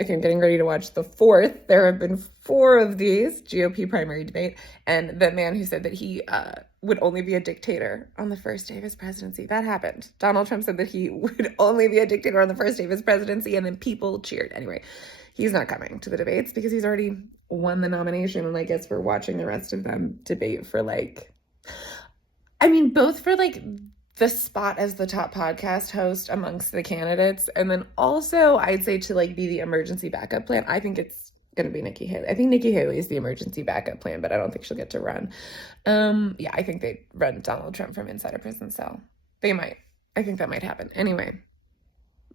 Okay, I'm getting ready to watch the fourth. There have been 4 of these GOP primary debate, and the man who said that he would only be a dictator on the first day of his presidency, that happened. Donald Trump said that he would only be a dictator on the first day of his presidency, and then people cheered. Anyway, he's not coming to the debates because he's already won the nomination, and I guess we're watching the rest of them debate for both for the spot as the top podcast host amongst the candidates, and then also I'd say to be the emergency backup plan. I think it's gonna be Nikki Haley. I think Nikki Haley is the emergency backup plan, but I don't think she'll get to run. Yeah, I think they'd run Donald Trump from inside a prison cell. They might. I think that might happen. Anyway,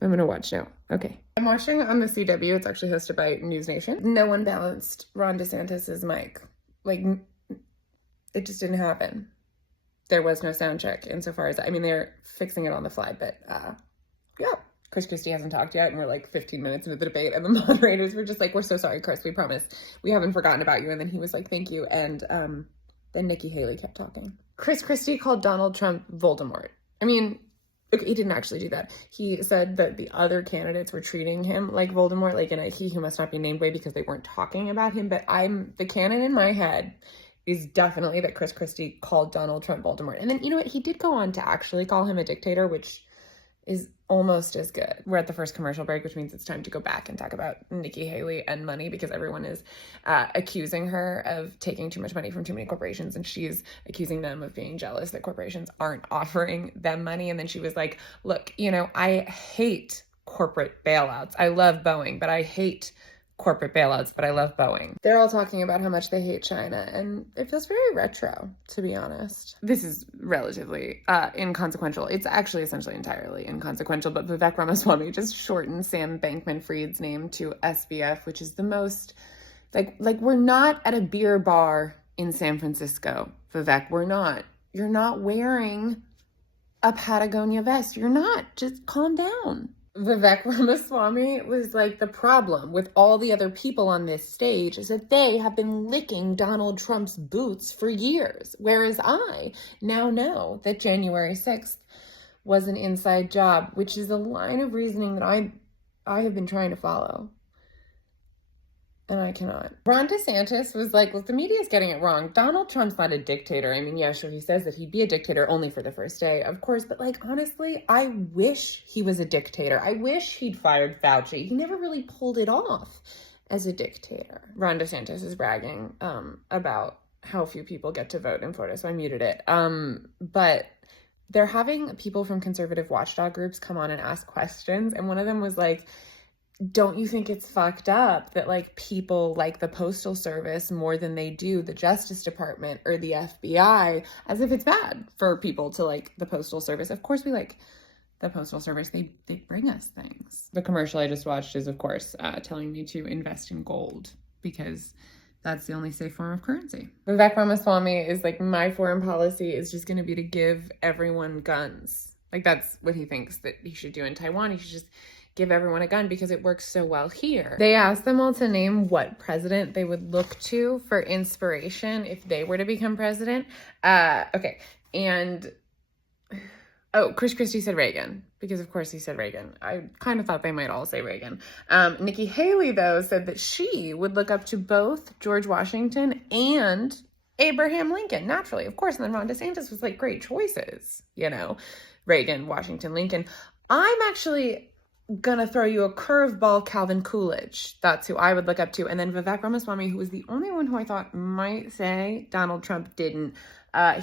I'm gonna watch now. Okay. I'm watching on the CW. It's actually hosted by News Nation. No one balanced Ron DeSantis's mic. It just didn't happen. There was no sound check insofar as, they're fixing it on the fly, but yeah. Chris Christie hasn't talked yet, and we're 15 minutes into the debate, and the moderators were just we're so sorry, Chris, we promise. We haven't forgotten about you. And then he was thank you. And then Nikki Haley kept talking. Chris Christie called Donald Trump Voldemort. Okay, he didn't actually do that. He said that the other candidates were treating him like Voldemort, in a he who must not be named way, because they weren't talking about him. But the canon in my head is definitely that Chris Christie called Donald Trump Voldemort. And then, you know what? He did go on to actually call him a dictator, which is almost as good. We're at the first commercial break, which means it's time to go back and talk about Nikki Haley and money, because everyone is accusing her of taking too much money from too many corporations, and she's accusing them of being jealous that corporations aren't offering them money. And then she was like, look, I hate corporate bailouts. I love Boeing, but I hate corporate bailouts, but I love Boeing. They're all talking about how much they hate China, and it feels very retro, to be honest. This is relatively inconsequential. It's actually essentially entirely inconsequential, but Vivek Ramaswamy just shortened Sam Bankman-Fried's name to SBF, which is the most, we're not at a beer bar in San Francisco, Vivek. We're not. You're not wearing a Patagonia vest. You're not. Just calm down. Vivek Ramaswamy was the problem with all the other people on this stage is that they have been licking Donald Trump's boots for years, whereas I now know that January 6th was an inside job, which is a line of reasoning that I have been trying to follow. And I cannot. Ron DeSantis was look, the media's getting it wrong. Donald Trump's not a dictator. Yeah, sure, he says that he'd be a dictator only for the first day, of course. But honestly, I wish he was a dictator. I wish he'd fired Fauci. He never really pulled it off as a dictator. Ron DeSantis is bragging about how few people get to vote in Florida, so I muted it. But they're having people from conservative watchdog groups come on and ask questions. And one of them was don't you think it's fucked up that people like the Postal Service more than they do the Justice Department or the FBI, as if it's bad for people to like the Postal Service? Of course we like the Postal Service. They bring us things. The commercial I just watched is, of course, telling me to invest in gold because that's the only safe form of currency. Vivek Ramaswamy is my foreign policy is just going to be to give everyone guns. That's what he thinks that he should do in Taiwan. He should just give everyone a gun because it works so well here. They asked them all to name what president they would look to for inspiration if they were to become president. Okay. And, Chris Christie said Reagan, because of course he said Reagan. I kind of thought they might all say Reagan. Nikki Haley, though, said that she would look up to both George Washington and Abraham Lincoln, naturally, of course. And then Ron DeSantis was great choices, Reagan, Washington, Lincoln. I'm actually gonna throw you a curveball, Calvin Coolidge. That's who I would look up to. And then Vivek Ramaswamy, who was the only one who I thought might say Donald Trump didn't.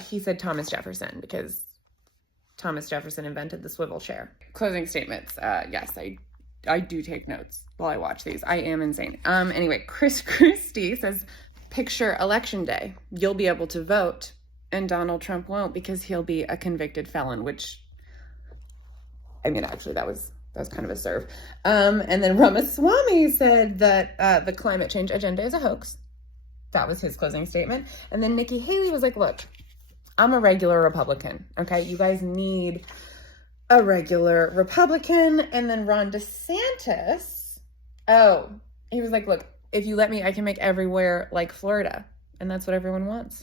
He said Thomas Jefferson, because Thomas Jefferson invented the swivel chair. Closing statements. Yes, I do take notes while I watch these. I am insane. Anyway, Chris Christie says, picture election day. You'll be able to vote, and Donald Trump won't because he'll be a convicted felon, which, actually, that was kind of a serve. And then Ramaswamy said that the climate change agenda is a hoax. That was his closing statement. And then Nikki Haley was like, look, I'm a regular Republican, okay? You guys need a regular Republican. And then Ron DeSantis, he was like, look, if you let me, I can make everywhere like Florida. And that's what everyone wants.